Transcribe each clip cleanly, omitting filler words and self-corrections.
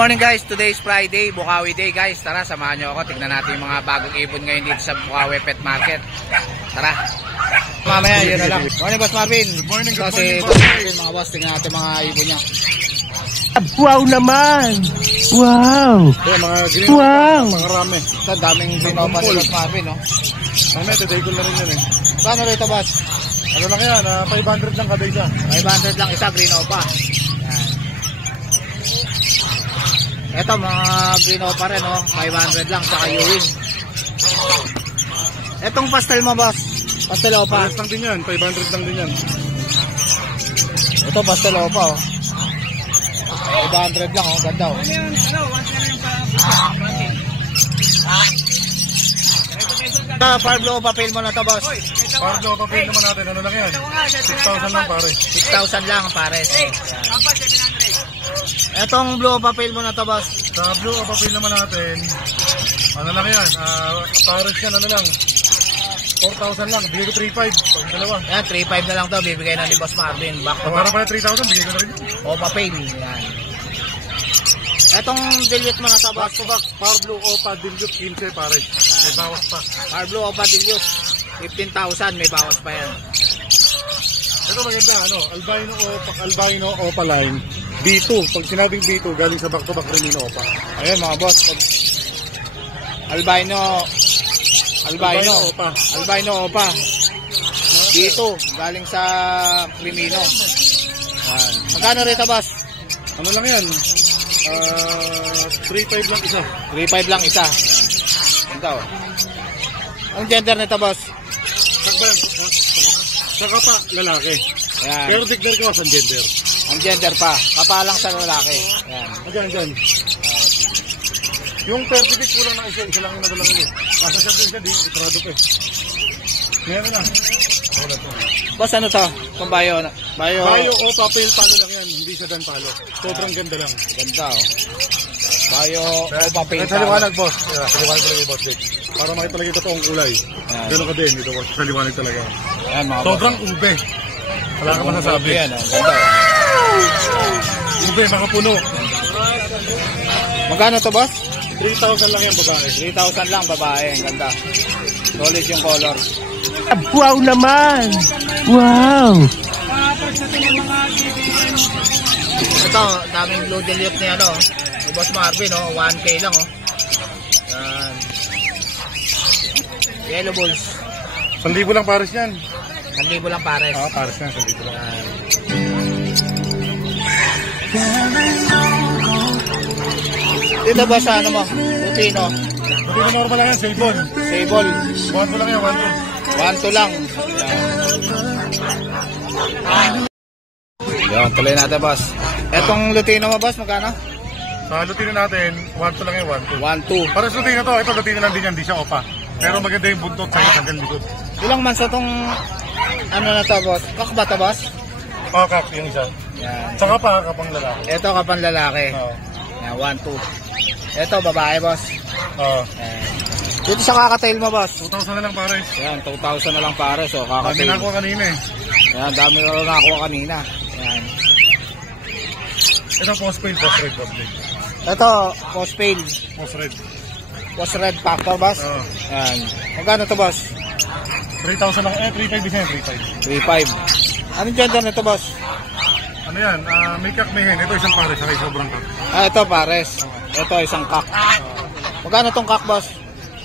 morning guys, today is Friday, Bukawi Day guys. Tara, samahan nyo ako, tignan natin yung mga bagong ibon ngayon dito sa Bukawi Pet Market. Tara. Mamaya, yun na lang. Morning Boss Marvin. Good morning, good Kasi morning Boss Marvin, mga boss, tignan natin mga ibon niya. Wow naman! Wow! Yung mga green, Wow! mga rame. Ito, daming binopa ni Boss Marvin, no? Mamaya, today ko na rin yan eh. Paano rito, boss? Ano lang yan, 500 lang kada isa. 500 lang isa, green opa. Yan. Ito, mga green opa rin, no? 500 lang, saka Ewing. Etong pastel mo, boss? Pastel opa. Pares lang din yan, 500 lang din yan. Ito, pastel opa, oh. 500 lang, oh. Ganda, oh. Parblo papel mo na to, boss. Parblo, papel naman natin, ano lang yan? 6,000 lang pare. 6,000 lang ang pares. Etong blue papel mo na to, boss. Sa blue, papel naman natin, ano lang yan, pares yan, ano lang, 4,000 lang, bigay ko 3,500, pag dalawa. Yan, 3,500 na lang to, bibigay na ni Boss Marvin. Back to Para back. pala 3,000, bigay ko na rin. O papel. Yan. Etong delete mo na to, boss. Back to back, Parblo, Opa, Dilute, 15 pare. May bawas pa. Parblo opa dilute. 15,000, may bawas pa yan. Ito maganda, albino Opa line, B2. Pag sinabing B2, galing sa back to back rin yung Opa. Ayun mga boss. Albino opa. Dito, galing sa Crimino. Yan. Magkano rito, boss? Ano lang yan? 3,500 lang isa. 3,500 lang isa. Ito. Ang gender nito, boss? Saka pa, lalaki. Yan. Pero declare ko ang gender. Ang gender pa. Kapalang sa lalaki. Yan. Andyan. Yung perfect kulang na isa lang yung nadala ko. Nasa siya din siya, di itrado pa eh. Meron na. Boss, ano to? Kung bayo o papel palo lang yan, hindi siya dan palo. Sobrang ganda lang. ganda, oh. Bayo o papel. Sa liwanag, boss. Sa liwanag talaga yung boss Dick. Para makita talaga yung totoong kulay. Gano'n ka din dito, boss. Sa liwanag talaga. Ayan, mga Sobrang boss. ube. Wala ka masasabi. Yan, oh. Ganda, oh. Ube, mga puno. Magkano to, boss? 3,000 lang yan, babae. 3,000 lang, babae. Ang ganda. Solid yung color. Wow naman! Wow! Ito, daming blue dilute niya, no? Ni Boss Marvin, no? 1K lang, oh. Yan. Yellow balls. 1,000 lang pares yan. 1,000 lang pares. Oo, pares yan. 1,000 lang. Yan. Dito ba sa ano mo? Lutino. Hindi na normal lang yan, Sabon. Sable. 1,2 lang yan, 1,2 lang. Yan, tuloy natin, boss. Etong Lutino mo, boss, magkano? Sa Lutino natin, 1,2 lang yan, 1,2. Pares Lutino to, ito Lutino lang din yan, di siya Opa. Pero maganda yung buntot sa hanggang likod. Ilang months itong ano na to, boss? Kak ba to, boss? Kak, yung isa. Yan. Saka pa, kapang lalaki. Ito kapang lalaki. Oo. Yan, 1,2. Ito, babae, boss. Oo. Yan. Dito sa kakatail mo, boss. 2,000 na lang pares. Yan, 2,000 na lang pare. So, Dami kakatail. na ako kanina eh. Yan, dami na lang nakakuha kanina. Yan. Ito post-paid, post-red, public. Ito, post-pail. Post-red. Post-red factor, boss. Oo. Yan. Magkano to, boss? 3,000 lang, 3,500 din yan, 3,500. Anong gender nito, boss? ano yan, may kak may hen. Ito isang pares, saka sobrang kak. Ito, pares. Ito, isang kak. Magkano tong kak, boss?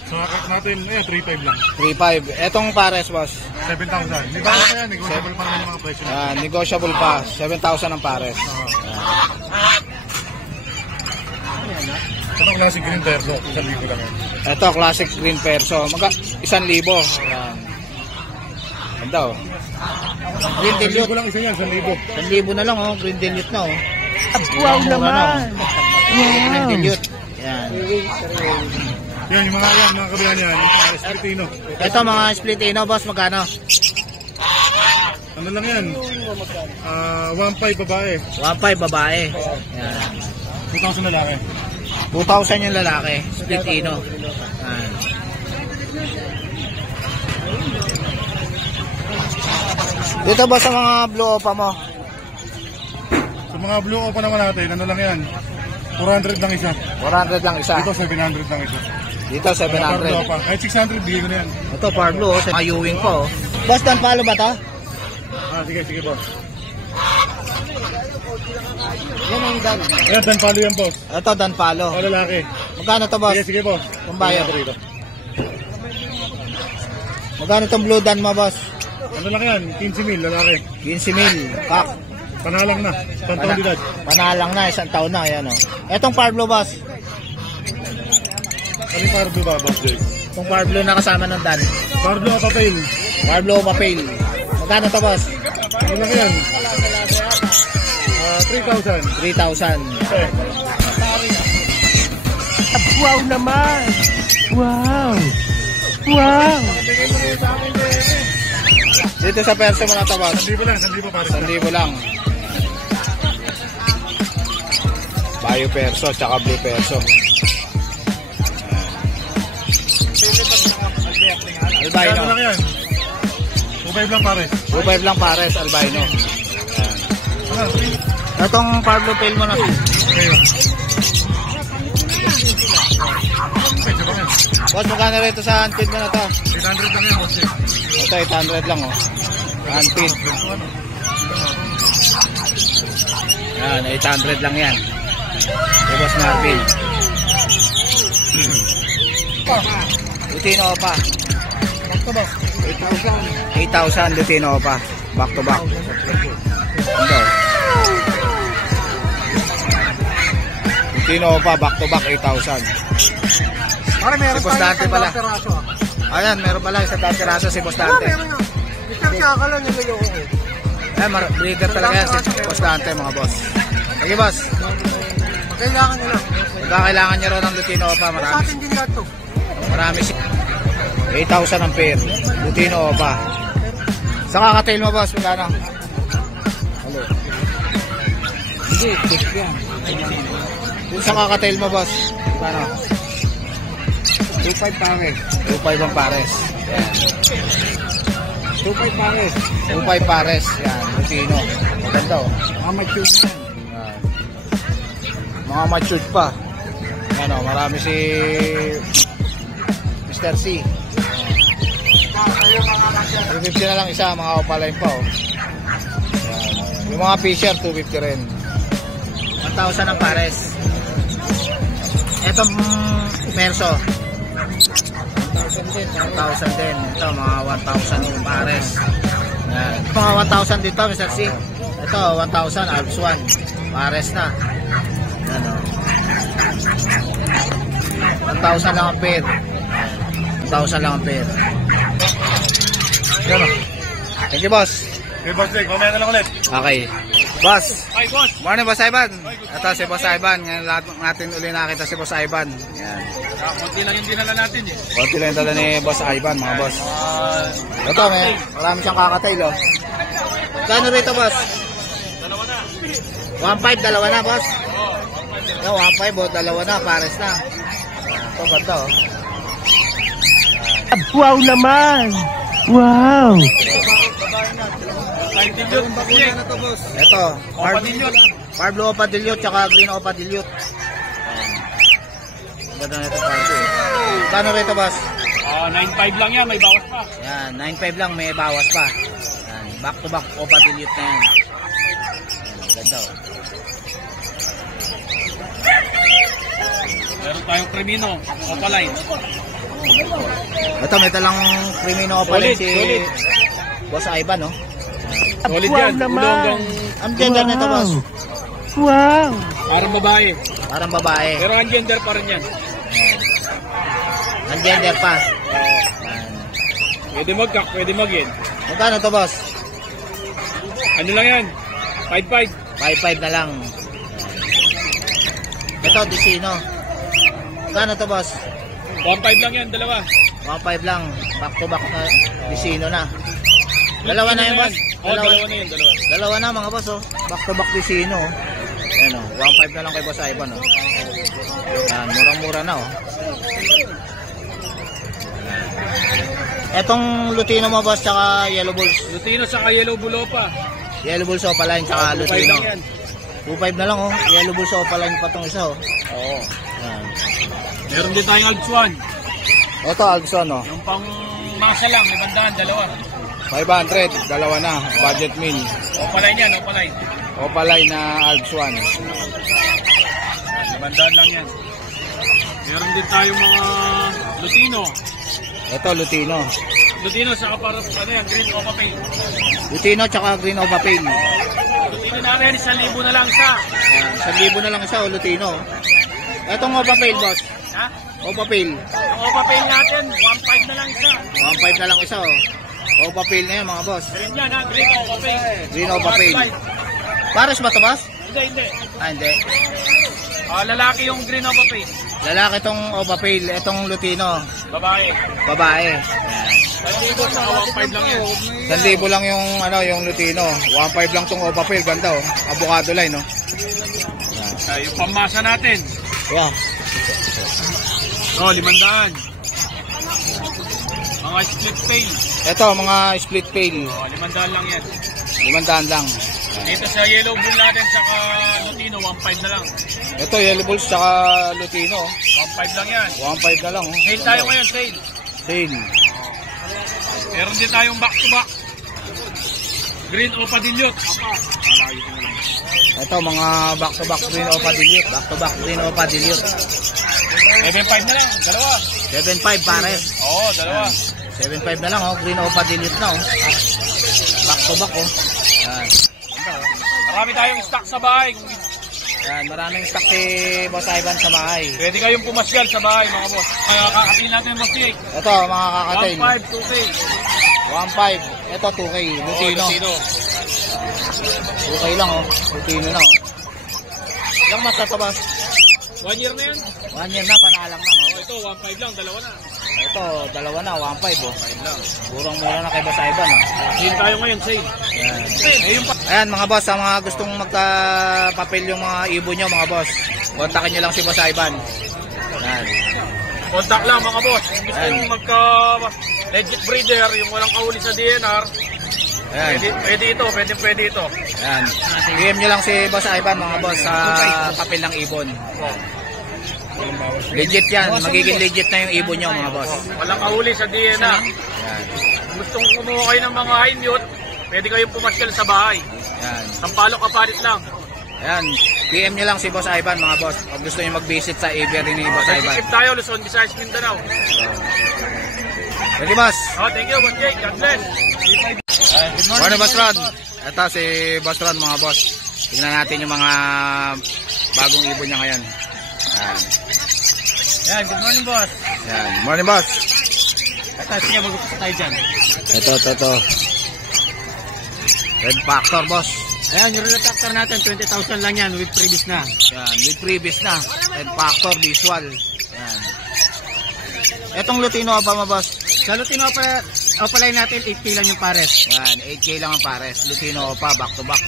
So kak natin, 3,500 lang. 3,500. Etong pares, boss. 7,000. Hindi ba pa yan, negotiable pa naman yung mga presyo. Negotiable pa. 7,000 ang pares. Ito classic green perso, 1,000 lang yan. Ito, classic green perso. 1,000. Yan. Ganda, oh. Green dilute. 1,000 lang isa yan, 1,000. 1,000 na lang, oh. Green dilute na, oh. Wow Mura na, oh. naman! Green Wow! dilute. Yan. Yan, yung mga kabihan yan, yung Filipino. Ito, mga splitino, boss. Magkano? Ano lang yan? 1,500 babae. 1,500 babae. Yan. 2,000 lalaki. 2,000 yung lalaki. Splitino. Yan. Dito ba sa mga blue opa mo? Sa mga blue opa naman natin, ano lang yan? 400 lang isa. 400 lang isa. Dito 700 lang isa. Dito, 700. Pa. Kahit 600, bigay ko na yan. Ito, Pablo, sa Ewing pa, oh. Boss, Dan Palo ba to? Sige, boss. Yan ang Dan. Ayan, Dan Palo yan, boss. Ito, Dan Palo. O, lalaki. Magkano to, boss? Sige, boss. Pambayo. Rito. Magkano tong Blue Dan mo, boss? Ano lang yan? 15,000, lalaki. 15,000. Kak. Panalang na. Pantong edad. Panalang na, 1 taon na, ayan, oh. Etong Pablo, boss. Ano Pablo ba, boss Jay? Itong Pablo na kasama ng Dan. Pablo Papel. Pablo Papel. Magkano to, boss? Ano lang yan? 3,000. 3,000. Okay. Wow naman. Wow. Wow. Dito sa perso mo na to, boss. 1,000 lang, 1,000 para. 1,000 lang. Bayo perso, tsaka blue perso. Albino. Ano lang yan? 2,500 lang pare. 2,500 lang pares, albino. Itong Pablo Pail mo na. Okay. Boss, magkano rito sa handpid mo na to? 800 lang yan, boss. Ito, 800 lang, oh. Handpid. Yan, 800 lang yan. Kay Boss Marvin. Lutino pa. 8,000 Lutino pa. Back to back. Ito. Lutino pa, back to back, 8,000. Pare, meron Si Boss Dante pala. Ayan, meron pala isang tiraso si Boss Dante. Ayan, breeder talaga yan si Boss Dante, mga boss. Sige, boss. Kailangan nila. Magkakailangan nyo rin ng Lutino pa. Marami. Marami si 8,000 ang pair. Lutino pa. Sa kakatail mo, boss, magkano? Hello. Sige, check yan. Kung sa kakatail mo, boss, magkano? 2,500 pares. 2,500 ang pares. Yan. 2,500 pares. 2,500 pares. Yan, Lutino. Maganda, oh. Amateur na yan. Yan. Mga matured pa. Yan, oh, marami si Mr. C. 350 na lang isa, mga opaline pa, oh. Yan. Yung mga fisher, 250 rin. 1,000 ang pares. Etong Merso, 1,000 din. Ito, mga 1,000 yung pares. Yan. Mga 1,000 dito, Mr. C. Ito, 1,000, Alps 1. Pares na. Yan, oh. 1,000 lang ang pair. 1,000 lang ang pair. Yan, oh. Thank you, boss. Okay, boss Jay, kumaya na lang ulit. Okay. Boss. Hi, boss. Morning, Boss Ivan. Ito si Boss Ivan. Ngayon lahat natin uli nakita si Boss Ivan. Yan. Konti lang yung dinala natin eh. Konti lang yung dala ni Boss Ivan, mga boss. Ito, may marami siyang kakatail, oh. Kano rito, boss? Dalawa na. 1,500, dalawa na, boss. Yo, 1,500, oh, dalawa na, pares na. Ito, ganda, oh. Wow naman. Wow. Ito, Pablo Opadillo, tsaka Green Opadillo. Ganda na ito, Pablo. Kano rito, boss? 9,500 lang yan, may bawas pa. Yan, 9,500 lang, may bawas pa. Yan, back to back Opadillo na yan. Ganda, oh. Meron tayong Crimino, Opaline. Ito, may talang Crimino Opaline si Solid. Boss Ivan, no? Solid Wow yan, naman. hanggang Ang gender nito, boss. Wow. parang babae. Parang babae. Pero ang gender pa rin yan. Ang gender pa. Pwede mag-cock, pwede mag-in. Magkano to, boss? Ano lang yan? 5,500. 5,500 na lang. Ito, Dicino. Magkano to, boss? 1,500 lang yan, dalawa. 1,500 lang. Back to back na Dicino na. Dalawa na yun, boss. Dalawa na yun, dalawa. Dalawa na, mga boss, oh. Back to back Dicino, oh. Ayan, oh. 1,500 na lang kay Boss Ivan, oh. Ayan, murang-mura na, oh. Etong Lutino mo, boss, tsaka Yellow Bulls. Lutino sa Yellow Bulopa. Yellow Bulls Opaline, tsaka 2,500 Lutino. lang yan. 2.5 na lang oh. Yellow Bulls sa Opaline pa tong isa oh. Oo. Yan. Meron din tayong Alpsuan. Ito, Alpson oh. Yung pang masa lang, may bandaan, dalawa. 500, dalawa na. Budget meal. Opaline yan, Opaline. Opaline na Alpson. May bandaan lang yan. Meron din tayong mga Lutino. Ito, Lutino. Lutino sa para ano yan, Green Opa Pale. Lutino tsaka Green Opa Pale. Lutino natin, 1,000 na lang siya. Yan, 1,000 na lang isa oh, Lutino. Itong Opa Pale, boss. Ha? Opa Pale. Ang Opa Pale natin, 1,500 na lang siya. 1.5 na lang isa oh. Opa Pale na yan mga boss. Green yan ha, Green Opa Pale. Green Opa Pale. Pares ba ito, boss? Hindi, hindi. Ah, hindi. Lalaki yung Green Opa Pale. Lalaki itong Opa Pale. Itong Lutino. Babae. Babae. Yan. 1,000 sa 1,500 lang yan. 1,000 lang yung ano yung Lutino. 1.5 lang tong Opa Pale. Ganda oh. Avocado line no. Yung pamasa natin. Yeah. Oh, 500. Mga split pail. Ito mga split pail. Oh, 500 lang yan. 500 lang. Dito sa yellow bull natin saka Lutino, 1,500 na lang. Ito Yellow Bulls tsaka Lutino. 1,500 lang yan. 1.5 na lang oh. Sale tayo ngayon, sale. Sale. Meron din tayong back to back. Green Opa Dilute. Ito mga back to back Green Opa Dilute. Back to back Green Opa Dilute. 7,500 na lang, dalawa. 7.5 pares. Oo, dalawa. 7.5 na lang oh. Green Opa Dilute na oh. Back to back oh. Yan. Ganda oh. Marami tayong stock sa bahay. Yan, maraming stock si Boss Ivan sa bahay. Pwede kayong pumasyal sa bahay, mga boss. Kaya kakatin natin yung boss cake. Ito mga kakatail. 1,500, 2K. 1.5. Ito 2K. Lutino. Lutino. 2K lang oh. Lutino na oh. Ilang mas na ito boss? 1 year na yan. 1 year na, panalang na no? Oh, ito, 1,500 lang, dalawa na. Ito, dalawa na, 1.5 oh. 1,500 lang. Burang mura na kay Boss Ivan oh. Sale tayo ngayon, sale. Yan. Yung Ayan mga boss, sa mga gustong magka-papel yung mga ibon nyo mga boss, kontakin nyo lang si Boss Ivan. Yan. contact lang mga boss. Kung gusto yung magka-legit breeder, yung walang kahuli sa DNR, Ayan. pwede ito. Ayan. PM nyo lang si Boss Ivan mga boss sa papel ng ibon. Legit yan, magiging legit na yung ibon nyo mga boss. Walang kahuli sa DNR. Ayan. Kung gustong kumuha kayo ng mga high mute, pwede kayong pumasyal sa bahay. Ayan. Sampalok kapalit lang. Ayan. PM nyo lang si Boss Ivan mga boss. Kung gusto nyo mag-visit sa aviary ni Boss Ivan. Nag-ship tayo, Luzon, Visayas, Mindanao. Ready boss? Oh, thank you, Boss Jake. God bless. Morning Boss Ron. Ito si Boss Ron mga boss. Tingnan natin yung mga bagong ibon niya ngayon. Ayan. Yan, good morning, boss. Ayan. Morning boss. Ito, sige, mag-upos tayo dyan. Ito. Red Factor boss. Ayan, yung retractor natin, 20,000 lang yan with previous na. Yan, with previous na. Red Factor visual. Yan. Etong Lutino pa mo boss? Sa Lutino Opaline natin, 8K lang yung pares. Yan, 8K lang ang pares. Lutino pa back to back.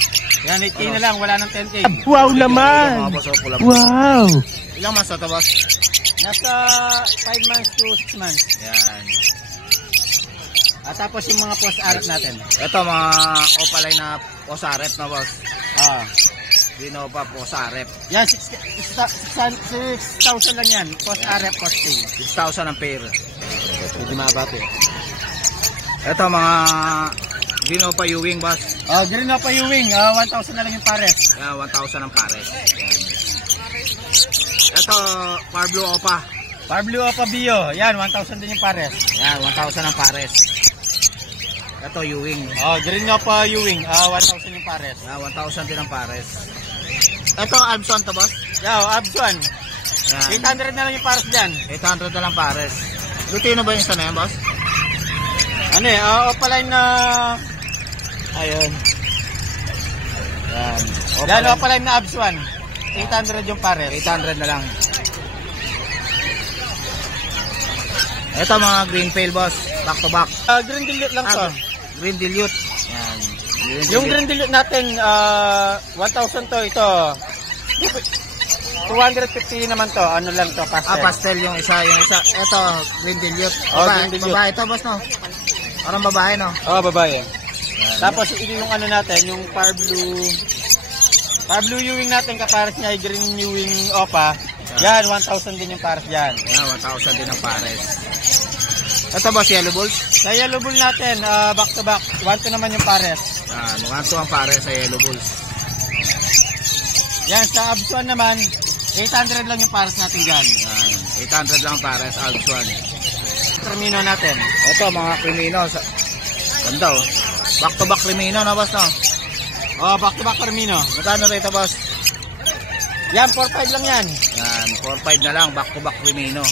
Yan, 8K na lang, wala nang 10K. Wow Mga naman! boss, oh, pula. Wow! Ilang months na to boss? Nasa 5 months to 6 months. Yan. At tapos yung mga post-arat natin. Ito mga Opaline na posarep na boss. Ah. Lutino pa posarep. Yan, 6,000 lang yan. Post-arat, post-pay. 6,000 ang pair. Hindi mabati. Ito mga Gino pa Ewing boss. Green na pa yung wing, 1,000 na lang yung pares. Yan, 1,000 ang pares. Yan. Ito Parblo Opa. Parblu Opa Bio, yan, 1,000 din yung pares. Yan, 1,000 ang pares. Ito Ewing. Green nga pa yung wing, 1,000 yung pares. Yan, 1,000 din ang pares. Ito Albson to boss. Yan, Absuan. Yan. 800 na lang yung pares dyan. 800 na lang pares. Lutino ba yung isa na yan boss? Ano Opaline na... Ayun. Yan. Yan, Opaline na Absuan. 800 yung pares. 800 na lang. Ito mga green pail boss. Back to back. Green dilute lang to. Green dilute. Yan. Yung green dilute natin, 1,000 to. Ito, 250 naman to. Ano lang to, pastel. Pastel yung isa. Ito, green dilute. Green dilute. Babae ito boss no? Parang babae no? Babae. Tapos ito yung ano natin, yung Parblu Blue Ewing natin, kapares niya ay Green Ewing Opa. Yan, 1,000 din yung pares dyan. Ayan, 1,000 din ang pares. Ito boss, yellow bulls? Sa Yellow Bull natin, back to back, 1,2 naman yung pares. Yan, 1,2 ang pares sa yellow bulls. Yan, sa Absuan naman, 800 lang yung pares natin dyan. Yan, 800 lang ang pares, Alps 1. Termino natin. Ito, mga Crimino. Ganda oh. Back to back Crimino na boss, no? Back to back Termino. Magkano rito boss? Yan, 4,500 lang yan. Yan, 4,500 na lang, back to back Crimino.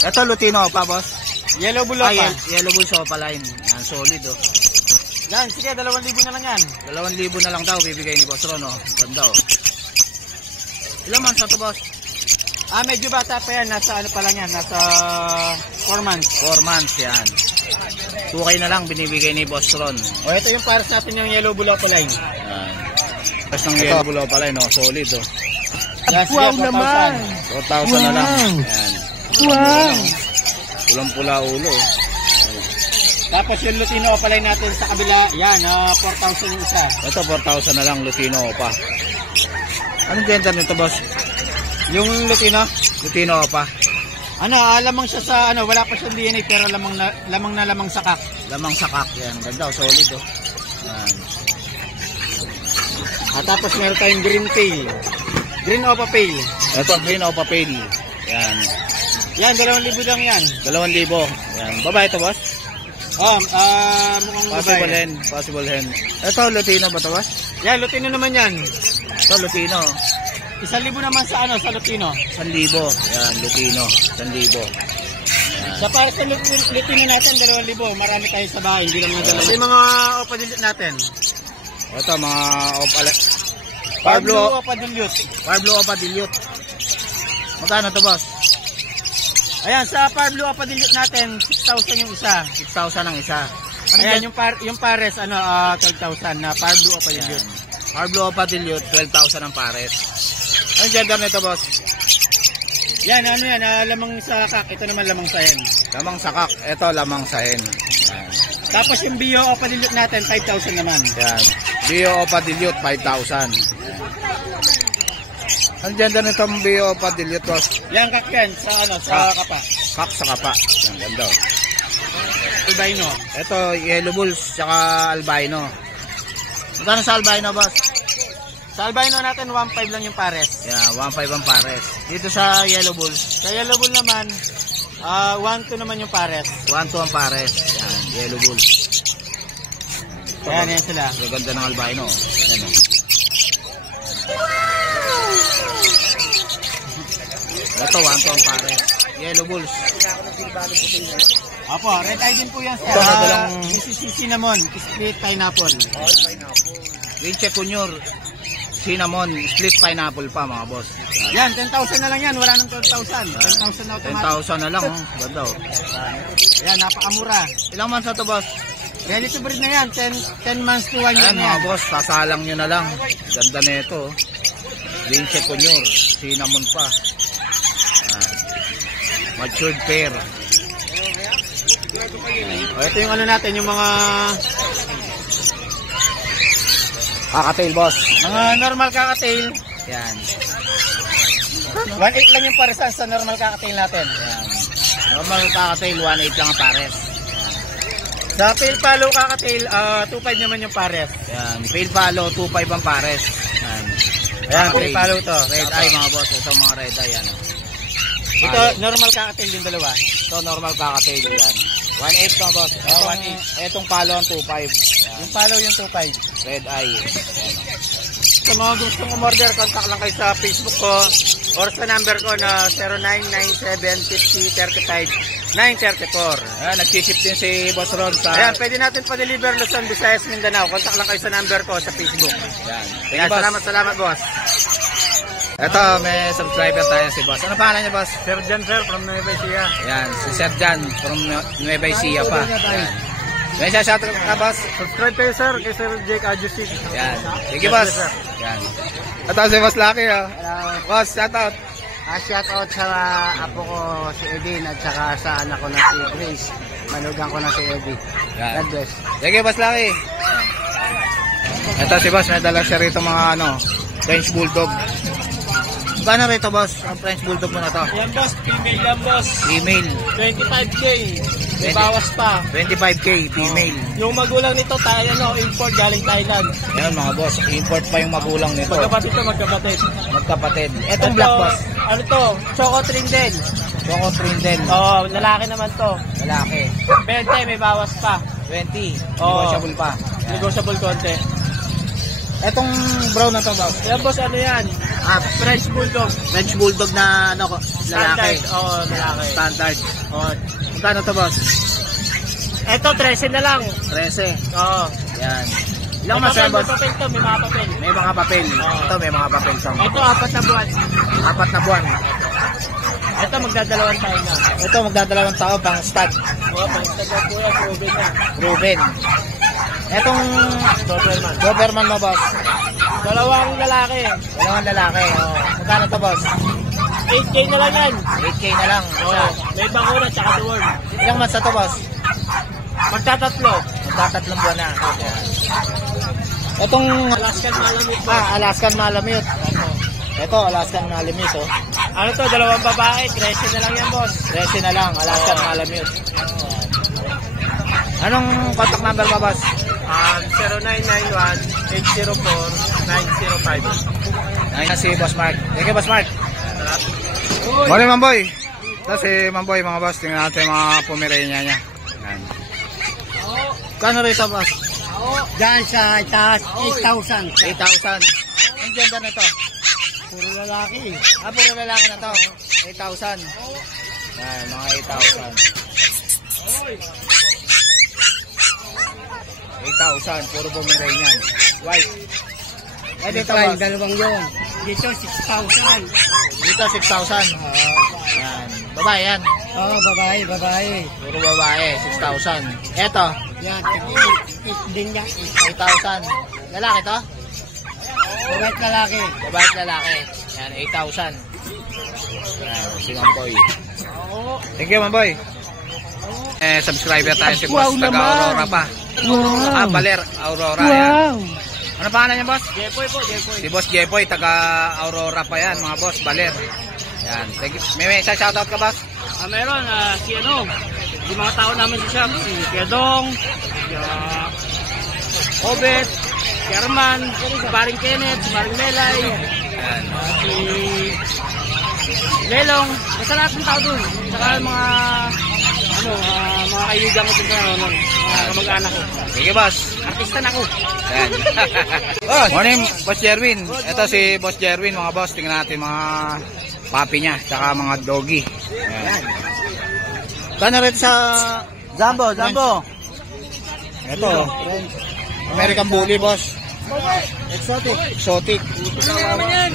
Ito, Lutino pa boss? Yellow Bull Opa. Yellow Bulls Opaline. Yan, solid oh. Yan, sige, 2,000 na lang yan. 2,000 na lang daw, bibigay ni Boss Ron oh. Ganda oh. Ilang months na to boss? Medyo bata pa yan. Nasa ano pa lang yan, nasa 4 months. 4 months yan. 2K na lang binibigay ni Boss Ron. Ito yung pares natin yung Yellow Bull Opa line. Yan. Tapos ng Yellow Bull Opaline oh, solid oh. Yan, sige, Wow 4,000. naman! 4,000 na lang. Yan. Wow! Pulang-pula ulo oh. Tapos yung Lutino Opa line natin sa kabila, yan, 4,000 yung isa. Ito 4,000 na lang, Lutino Opa. Anong gender nito boss? Yung Lutino, Lutino Opa. lamang siya sa, wala pa siyang DNA pero lamang sakak. Lamang sakak yan. Ganda oh, solid oh. Yan. Tapos meron tayong Green Tail. Green Opa Pale. Ito Green Opa Pale. Yan. Yan, 2,000 lang yan. 2,000. Yan. Babae ito boss? Mukhang Possible babae. hen. Possible hen. Ito Lutino ba ito boss? Yan, Lutino naman yan. Ito Lutino. 1,000 naman sa sa Lutino. 1,000. Yan, Lutino. 1,000. Yan. Sa pares ng Lutino natin, 2,000. Marami tayo sa bahay, hindi lang na dalawa. Yung mga Opa Dilute natin. Ito mga Opala. Pablo Opa Dilute. Pablo Opa Dilute. Magkano to boss? Ayan, sa Pablo Opa Dilute natin, 6,000 yung isa. 6,000 ang isa. Ayan, yung pares, 12,000 na Pablo Opa Dilute. Pablo Opa Dilute, 12,000 ang pares. Anong gender nito boss? Yan, lamang sa kak. Ito naman lamang sa hen. Lamang sakak. Ito lamang sa hen. Yan. Tapos yung Bio Opa Dilute natin, 5,000 naman. Yan. Bio Opa Dilute, 5,000. Ang gender nito ang Bio Opa Dilute boss? Yan, kak yan, sa kapa. Kak sa kapa. Yan, ganda. Albino. Ito, Yellow Bulls, tsaka Albino. Magkano sa Albino boss? Sa albino natin, 1,500 lang yung pares. Yan, 1,500 ang pares. Dito sa Yellow Bulls, Sa Yellow Bull naman, 1,200 naman yung pares. 1,200 ang pares. Yan, Yellow Bulls. Ayan, yan sila. Ang ganda ng Albino. Yan o. Ito, 1,200 ang pares. Yellow Bulls. Apo, red eye din po yan sa Ito, madalang cinnamon, split pineapple. Vince Cunyor. Cinnamon, split pineapple pa mga boss. Yan, 10,000 na lang yan. Wala nang 12,000. 10,000 na automatic. 10,000 na lang oh. Ganda oh. Yan, napakamura. Ilang months na to boss? Yan, ito breed na yan. 10 months to 1 year Ayan na mga yan. boss, sasalang nyo na lang. Ganda na ito oh. Vince Cunyor, cinnamon pa. Matured pair. Ito yung natin, yung mga Kakatail boss. mga normal kakatail. Yan. 1,800 lang yung paresan sa normal kakatail natin. Yan. Normal kakatail, 1,800 lang ang pares. Sa pale palo kakatail, 2,500 naman yung pares. Yan. Pale palo, 2,500 ang pares. Yan. Ayan, Kakatail. pale palo to. Red eye mga boss. Ito mga red eye yan. Ito, normal kakatail yung dalawa. Ito normal kakatail yan. 1,800 mga boss. Itong palo ang 2,500. Yan. Yung palo yung 2,500. Red eye. Sa mga gustong umorder, contact lang kayo sa Facebook ko or sa number ko na 0997-50-35-934. Ayan, nag-ship din si Boss Ron sa... Ayan, pwede natin pa-deliver Luzon, Visayas, Mindanao. Contact lang kayo sa number ko sa Facebook. Yan. Ayan, salamat boss. Ito, may subscriber tayo si Boss. Ano pangalan niya, Boss? Sir Jan, sir, from Nueva Ecija. Yan, si Sir Jan from Nueva Ecija pa. Yan. May shoutout ka, Boss? Subscribe kayo, sir, kay Sir Jake Adjusi. Yan. Sige, Boss. Yan. Ito si Boss Lucky, oh. Boss, shoutout. Shout out sa apo ko si Edin at saka sa anak ko na si Grace. Malugan ko na si Eddie. Yan. God bless. Sige, Boss Lucky. Ito si Boss, may dala siya rito mga French Bulldog. Gano'n rito, Boss? Ang French Bulldog mo na to? Yan boss, female yan boss. Female. 25K. May bawas pa. 25K, female. Yung magulang nito, import galing Thailand. Yan mga boss, import pa yung magulang nito. Magkapatid to, magkapatid. Magkapatid. Etong black, Boss. Ano to? Choco Trindle. Choco Trindle. Oo, lalaki naman to. Lalaki. 20, may bawas pa. 20. Oo. Negotiable pa. Yan. Negotiable konti. Etong brown na to, Boss. Yan boss, ano yan? French Bulldog. French Bulldog na lalaki. Standard. Oo, lalaki. Standard. Oo. Magkano to, Boss? Eto, 13 na lang. 13. Oo. Yan. Ilang mas yan, May Boss? papel to, may mga papel. May mga papel. Oo. Ito, may mga papel sa mga. Ito, 4 na buwan. 4 na buwan. Ito, magdadalawang tayo na. Ito, magdadalawang taon pang stud. Oo, pang-stag na po yan, proven na. Proven. Etong Doberman. Doberman mo, Boss. Dalawang lalaki. Dalawang lalaki. Oh. Magkano to, Boss? 8K na lang yan. 8K na lang. Oo. May bangura, tsaka duwag. Ilang months na to, Boss? Magtatatlo. Magtatatlong buwan na. Etong Alaskan Malamute ba? Alaskan Malamute. Ito, Alaskan Malamute, oh. Ano to, dalawang babae. 13 na lang yan, boss. 13 na lang, Alaskan Malamute. Anong contact number mo, Boss? 0991-804-905. Ayun na si Boss Mark. Thank you, Boss Mark. Morning, Mamboy. Ito si Mamboy, mga boss. Tingnan natin yung mga Pomerania niya. Yan. Kano rito, Boss? Diyan sa itaas, 8,000. 8,000. Ang gender nito? Puro lalaki. Puro lalaki na to. 8,000. Yan, mga 8,000. 8,000. Puro Pomeranian. White. Eh, dito, Boss. Dalawang yun. Dito, 6,000. Dito, 6,000. Yan. Babae yan. Oo, babae. Puro babae. 6,000. Eto. Yan, din yan. 8,000. Lalaki to? Babae lalaki. Babae at lalaki. Yan, 8,000. Yan, si Mamboy. Thank you, Mamboy. Subscriber tayo si Boss. Wow Taga naman. Aurora pa. Wow. Baler, Aurora. Yan. Wow. Ano pangalan niya, Boss? Jepoy po, Jepoy. Si Boss Jepoy, taga Aurora pa yan, mga boss. Baler. Yan. Thank you. May isa shoutout ka, Boss? Meron, si ano, yung mga tao namin sa shop, si Kedong, si Obet, si Arman, si Paring Kenneth, si Paring Melay, Yan. si Lelong, basta lahat ng tao dun. Saka mga, mga kaibigan ko dun sa mga kamag-anak ko. Thank you, Boss. Artista na ako. Yan. Morning, Boss Jerwin. Ito si Boss Jerwin, mga boss. Tingnan natin mga papi niya, saka mga doggy. Yan. Kano rin sa Zambo. ito, American Bully, boss. Exotic.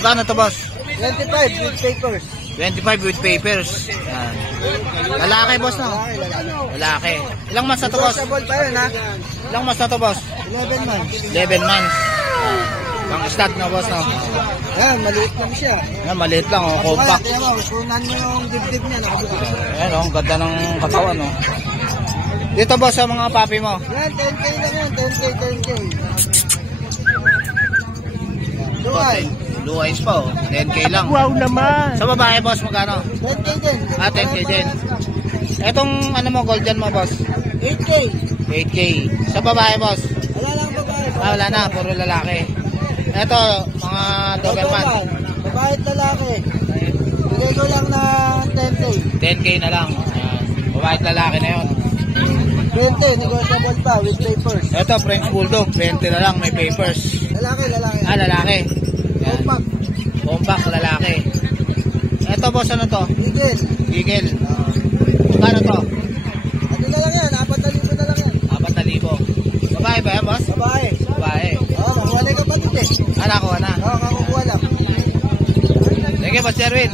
Kano to, boss? 25 with papers. 25 with papers. Yan. Lalaki, boss, no? Lalaki. Ilang months na to, boss? pa yun, ha? Ilang months na to, boss? 11 months. 11 months. Pang stud na, boss, no? Ayan, maliit lang siya. Yan, maliit lang, oh. Compact. Kaya mo, kunan mo yung dibdib niya, nakabukas. Ayan, oh. Ganda ng katawan, oh. Dito, boss, sa mga papi mo. Yan, 10K lang yan, 10K. Duay, Blue eyes pa, oh. 10K lang. Wow naman. Sa babae, boss, magkano? 10K din. 10K din. Etong, ano mo, golden mo, boss? 8K. 8K. Sa babae, boss? Wala lang babae. Wala na, puro lalaki. Eto, mga Doberman. Babae at lalaki. Bigay ko lang na 10K. 10K na lang. Ayan. Babae at lalaki na yun. 20, negotiable pa with papers. Eto, French Bulldog. 20 na lang, may papers. Lalaki. Lalaki. Yan. Compact. Compact, lalaki. Eto, boss, ano to? Eagle. Eagle. Magkano to? Ano na lang yan, 4,000 na lang yan. 4,000. Babae ba yan, boss? Babae. Babae. Oo, makuha na yung kapatid eh. Nakuha na. Oo, kakukuha lang. Thank you, Boss Jerwin.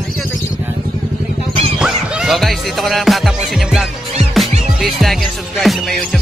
So guys, dito ko na lang tatapusin yung vlog. Please like and subscribe to my YouTube